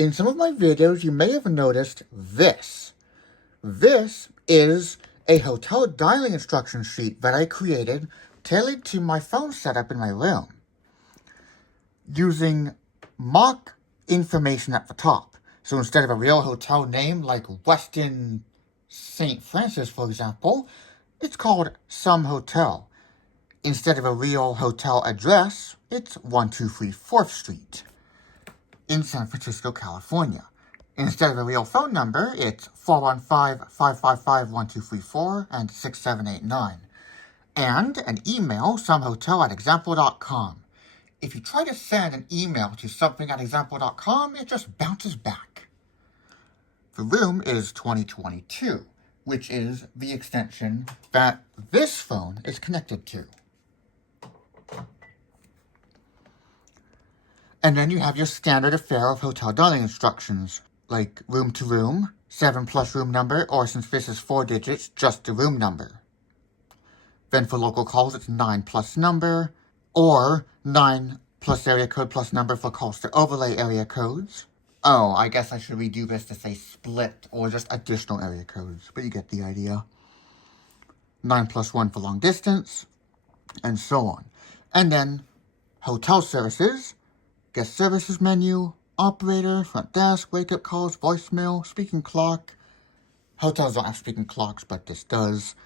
In some of my videos, you may have noticed this. This is a hotel dialing instruction sheet that I created tailored to my phone setup in my room, using mock information at the top. So instead of a real hotel name like Westin St. Francis, for example, it's called Some Hotel. Instead of a real hotel address, it's 123 4th Street in San Francisco, California. Instead of a real phone number, it's 415-555-1234 and 6789. And an email, somehotel@example.com. If you try to send an email to something@example.com, it just bounces back. The room is 2022, which is the extension that this phone is connected to. And then you have your standard affair of hotel dialing instructions, like room to room, 7 plus room number, or since this is 4 digits, just the room number. Then for local calls, it's 9 plus number, or 9 plus area code plus number for calls to overlay area codes. Oh, I guess I should redo this to say split, or just additional area codes, but you get the idea. 9 plus 1 for long distance, and so on. And then hotel services, guest services menu, operator, front desk, wake-up calls, voicemail, speaking clock. Hotels don't have speaking clocks, but this does.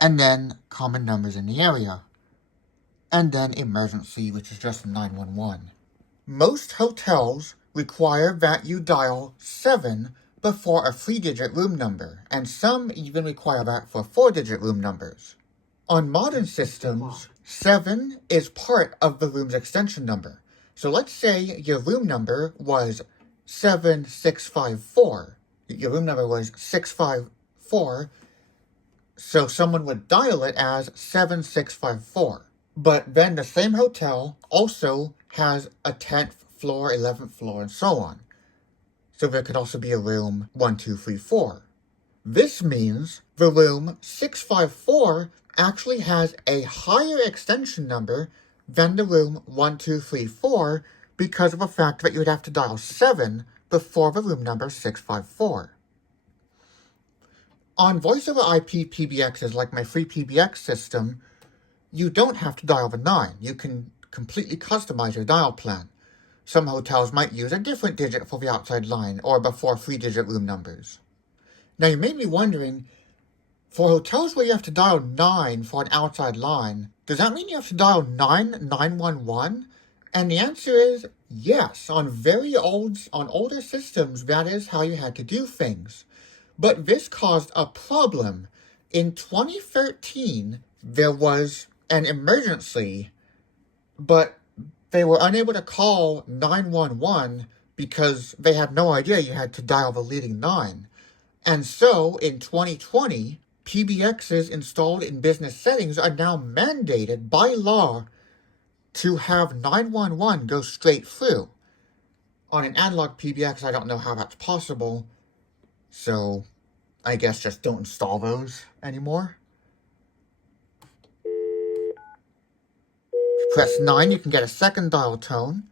And then common numbers in the area. And then emergency, which is just 911. Most hotels require that you dial 7 before a 3-digit room number, and some even require that for 4-digit room numbers. On modern systems, 7 is part of the room's extension number. So let's say your room number was 7654. Your room number was 654, so someone would dial it as 7654. But then the same hotel also has a 10th floor, 11th floor, and so on. So there could also be a room 1234. This means the room 654 actually has a higher extension number than the room 1234 because of the fact that you would have to dial 7 before the room number 654. On voice over IP PBXs like my free PBX system, you don't have to dial the 9. You can completely customize your dial plan. Some hotels might use a different digit for the outside line or before 3-digit room numbers. Now you may be wondering, for hotels where you have to dial 9 for an outside line, does that mean you have to dial 911? And the answer is yes. On older systems, that is how you had to do things. But this caused a problem. In 2013, there was an emergency, but they were unable to call 911 because they had no idea you had to dial the leading 9. And so, in 2020, PBXs installed in business settings are now mandated by law to have 911 go straight through. On an analog PBX, I don't know how that's possible, so I guess just don't install those anymore. If you press 9, you can get a second dial tone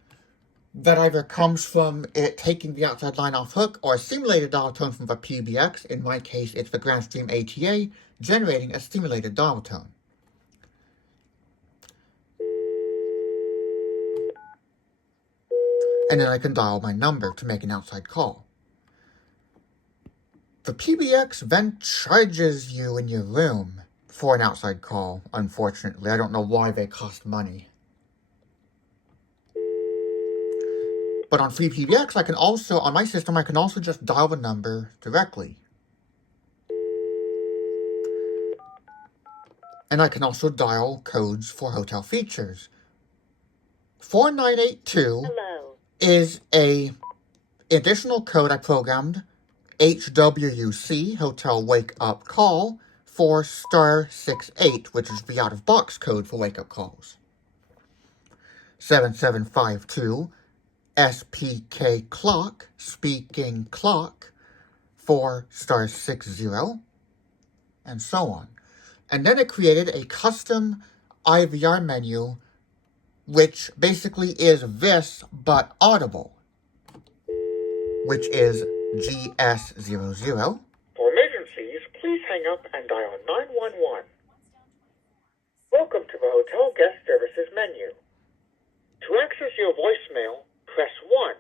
that either comes from it taking the outside line off hook or a simulated dial tone from the PBX. In my case, it's the GrandStream ATA generating a stimulated dial tone. And then I can dial my number to make an outside call. The PBX then charges you in your room for an outside call, unfortunately. I don't know why they cost money. But on free PBX, on my system, I can also just dial the number directly. And I can also dial codes for hotel features. 4982 is an additional code I programmed, HWUC, Hotel Wake Up Call, for *68, which is the out-of-box code for wake-up calls. 7752, SPK Clock, Speaking Clock, for *60, and so on. And then it created a custom IVR menu, which basically is this, but audible. which is GS00. For emergencies, please hang up and dial 911. Welcome to the Hotel Guest Services menu. To access your voicemail, press 1.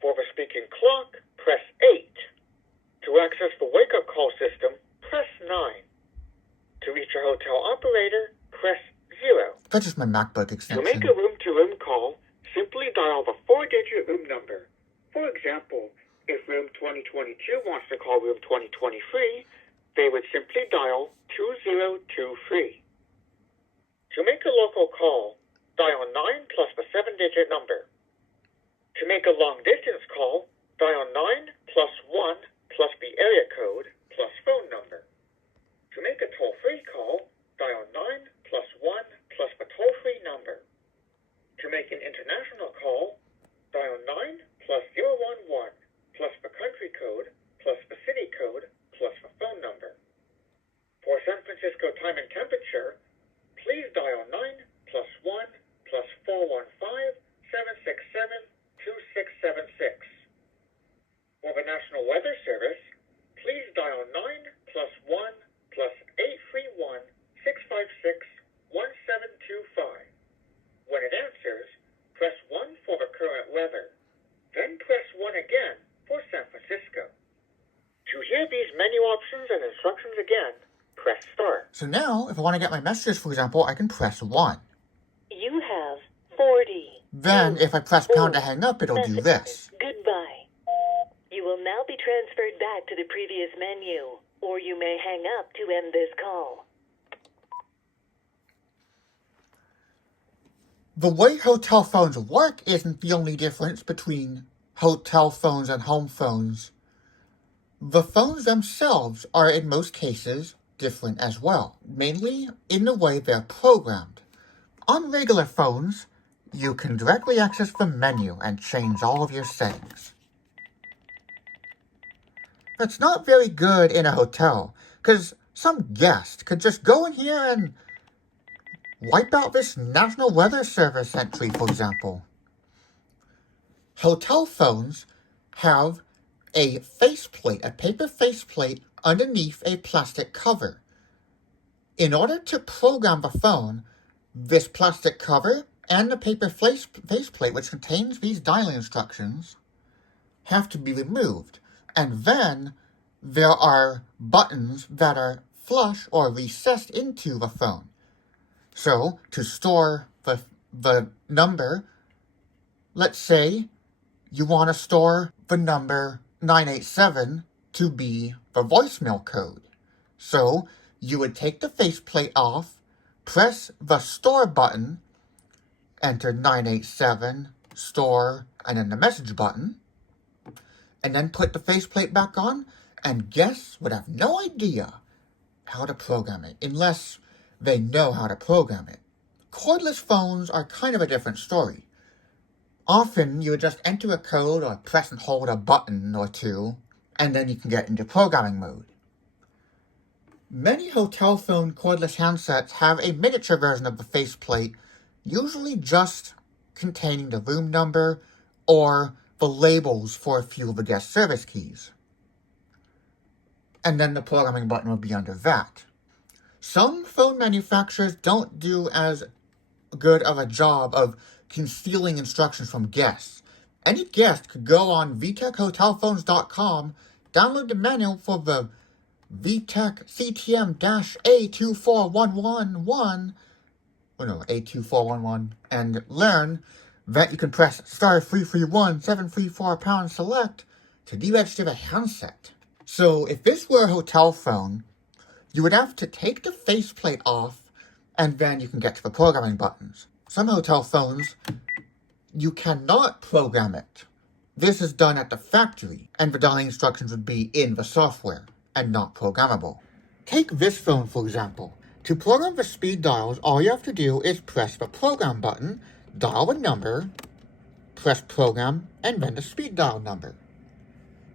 For the speaking clock, press 8. To access the wake-up call system, press 9. To reach a hotel operator, press 0. That's just my MacBook extension. To make a room-to-room call, simply dial the 4-digit room number. For example, if room 2022 wants to call room 2023, they would simply dial 2023. To make a local call, dial 9 plus the 7-digit number. To make a long-distance call, dial 9 plus 1 plus the area code plus phone number. To make a toll-free call, dial 9 plus 1 plus the toll-free number. To make an international call, dial 9 plus 011 plus the country code plus the city code plus the phone number. For San Francisco time and temperature, please dial 9 plus 1 plus 415-767-2676. For the National Weather Service, please dial 9 plus 1 plus 831-656-1725. When it answers, press 1 for the current weather. Then press 1 again for San Francisco. To hear these menu options and instructions again, press star. So now, if I want to get my messages, for example, I can press 1. You have 40. Then, if I press pound to hang up, it'll do this. Goodbye. You will now be transferred back to the previous menu, or you may hang up to end this call. The way hotel phones work isn't the only difference between hotel phones and home phones. The phones themselves are, in most cases, different as well, mainly in the way they're programmed. On regular phones, you can directly access the menu and change all of your settings. That's not very good in a hotel, because some guest could just go in here and wipe out this National Weather Service entry, for example. Hotel phones have a faceplate, a paper faceplate underneath a plastic cover. In order to program the phone, this plastic cover and the paper faceplate, which contains these dialing instructions, have to be removed. And then there are buttons that are flush or recessed into the phone. So, to store the number, let's say you want to store the number 987 to be the voicemail code. So, you would take the faceplate off, press the store button, enter 987, store, and then the message button, and then put the faceplate back on, and guests would have no idea how to program it, unless they know how to program it. Cordless phones are kind of a different story. Often, you would just enter a code or press and hold a button or two, and then you can get into programming mode. Many hotel phone cordless handsets have a miniature version of the faceplate, usually just containing the room number or the labels for a few of the guest service keys. And then the programming button will be under that. Some phone manufacturers don't do as good of a job of concealing instructions from guests. Any guest could go on vtechhotelphones.com, download the manual for the VTech CTM-A24111, A2411, and learn that you can press star 331 734 pound select to deregister the handset. So if this were a hotel phone, you would have to take the faceplate off, and then you can get to the programming buttons. Some hotel phones, you cannot program it. This is done at the factory, and the dialing instructions would be in the software and not programmable. Take this phone, for example. To program the speed dials, all you have to do is press the program button, dial a number, press program, and then the speed dial number.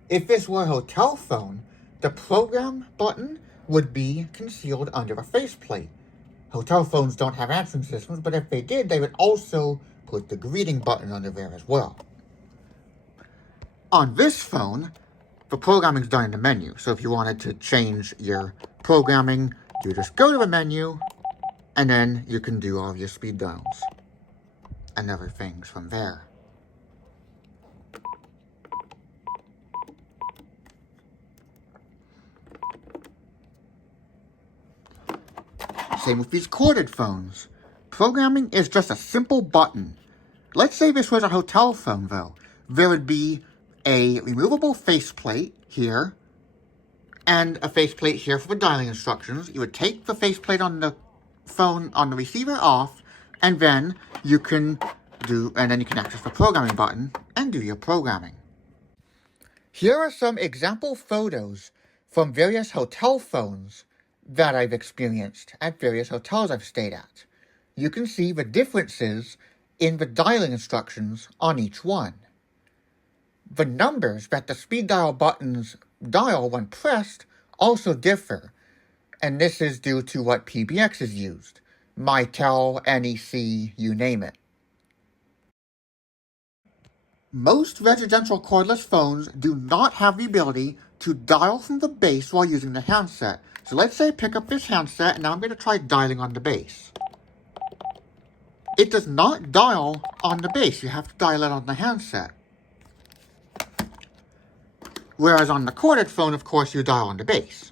If this were a hotel phone, the program button would be concealed under a faceplate. Hotel phones don't have answering systems, but if they did, they would also put the greeting button under there as well. On this phone, the programming is done in the menu. So if you wanted to change your programming, you just go to the menu, and then you can do all your speed dials and other things from there. Same with these corded phones. Programming is just a simple button. Let's say this was a hotel phone though. There would be a removable faceplate here and a faceplate here for the dialing instructions. You would take the faceplate on the phone on the receiver off, and then you can access the programming button and do your programming. Here are some example photos from various hotel phones that I've experienced at various hotels I've stayed at. You can see the differences in the dialing instructions on each one. The numbers that the speed dial buttons dial when pressed also differ, and this is due to what PBX is used. Mitel, NEC, you name it. Most residential cordless phones do not have the ability to dial from the base while using the handset. So let's say I pick up this handset and now I'm going to try dialing on the base. It does not dial on the base. You have to dial it on the handset. Whereas on the corded phone, of course, you dial on the base.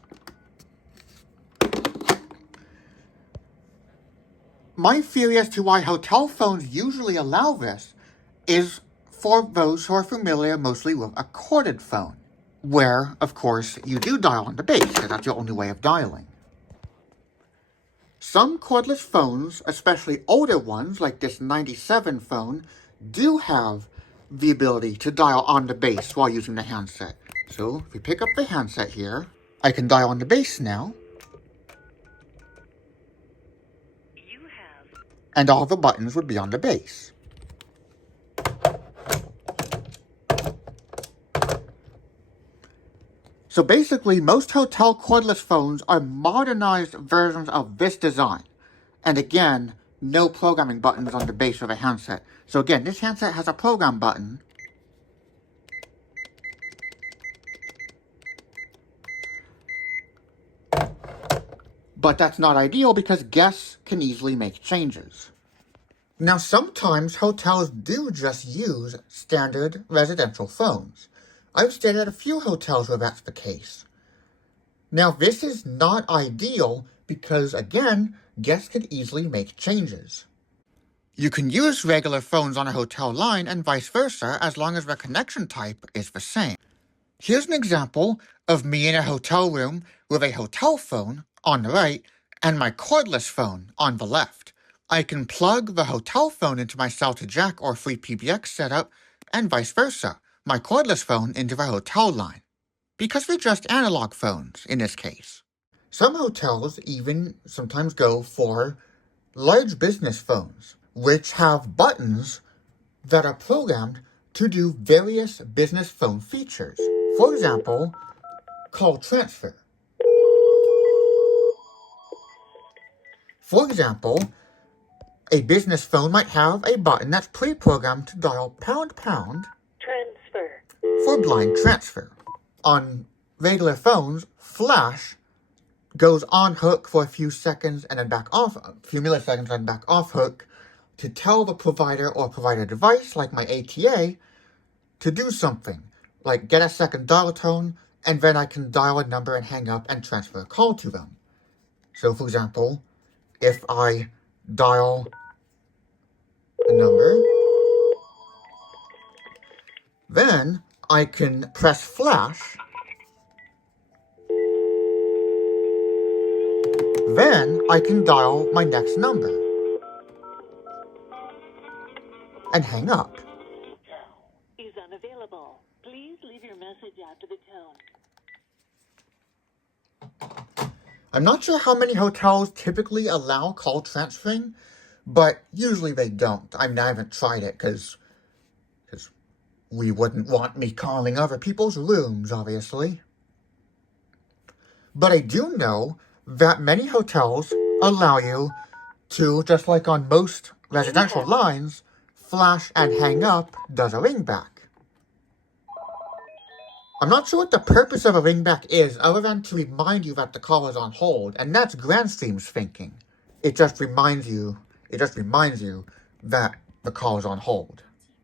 My theory as to why hotel phones usually allow this is for those who are familiar mostly with a corded phone, where, of course, you do dial on the base, because that's your only way of dialing. Some cordless phones, especially older ones like this 97 phone, do have the ability to dial on the base while using the handset. So if we pick up the handset here, I can dial on the base now. And all the buttons would be on the base. So basically, most hotel cordless phones are modernized versions of this design. And again, no programming buttons on the base of a handset. So again, this handset has a program button. But that's not ideal because guests can easily make changes. Now, sometimes hotels do just use standard residential phones. I've stayed at a few hotels where that's the case. Now, this is not ideal because, again, guests can easily make changes. You can use regular phones on a hotel line and vice versa as long as the connection type is the same. Here's an example of me in a hotel room with a hotel phone on the right and my cordless phone on the left. I can plug the hotel phone into my Delta Jack or free PBX setup and vice versa, my cordless phone into the hotel line, because they're just analog phones in this case. Some hotels even sometimes go for large business phones, which have buttons that are programmed to do various business phone features. For example, call transfer. For example, a business phone might have a button that's pre-programmed to dial pound Transfer. for blind transfer. On regular phones, flash goes on hook for a few seconds and then back off, a few milliseconds and back off hook to tell the provider or provider device, like my ATA, to do something, like get a second dial tone, and then I can dial a number and hang up and transfer a call to them. So, for example, if I dial a number, then I can press flash, then I can dial my next number and hang up. Is unavailable. Please leave your message after the tone. I'm not sure how many hotels typically allow call transferring, but usually they don't. I mean, I haven't tried it because we wouldn't want me calling other people's rooms, obviously. But I do know that many hotels allow you to, just like on most residential lines, flash and hang up does a ring back. I'm not sure what the purpose of a ringback is other than to remind you that the call is on hold, and that's Grandstream's thinking. It just reminds you that the call is on hold.